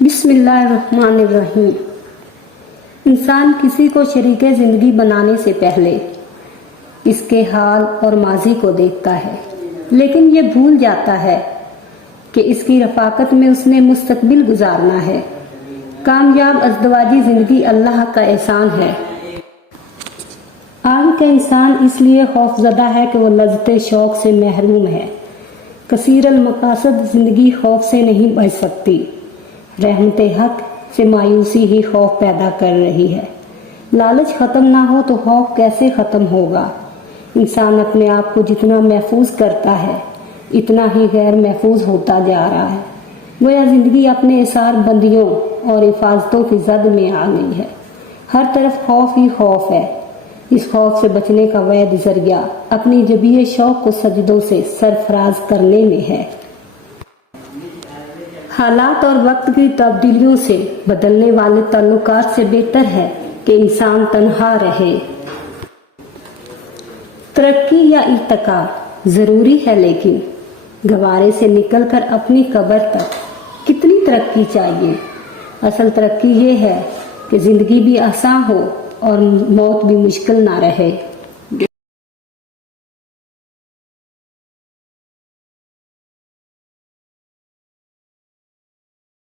بسم اللہ الرحمن الرحیم۔ انسان کسی کو شریک زندگی بنانے سے پہلے اس کے حال اور ماضی کو دیکھتا ہے، لیکن یہ بھول جاتا ہے کہ اس کی رفاقت میں اس نے مستقبل گزارنا ہے۔ کامیاب ازدواجی زندگی اللہ کا احسان ہے۔ آج کا انسان اس لیے خوف زدہ ہے کہ وہ لذت شوق سے محروم ہے۔ کثیر المقاصد زندگی خوف سے نہیں بچ سکتی۔ رحمت حق سے مایوسی ہی خوف پیدا کر رہی ہے۔ لالچ ختم نہ ہو تو خوف کیسے ختم ہوگا؟ انسان اپنے آپ کو جتنا محفوظ کرتا ہے اتنا ہی غیر محفوظ ہوتا جا رہا ہے۔ گویا زندگی اپنے اثار بندیوں اور حفاظتوں کی زد میں آ گئی ہے۔ ہر طرف خوف ہی خوف ہے۔ اس خوف سے بچنے کا وحید ذریعہ اپنی جبیہ شوق کو سجدوں سے سرفراز کرنے میں ہے۔ حالات اور وقت کی تبدیلیوں سے بدلنے والے تعلقات سے بہتر ہے کہ انسان تنہا رہے۔ ترقی یا ارتقاء ضروری ہے، لیکن گوارے سے نکل کر اپنی قبر تک کتنی ترقی چاہیے؟ اصل ترقی یہ ہے کہ زندگی بھی آسان ہو اور موت بھی مشکل نہ رہے۔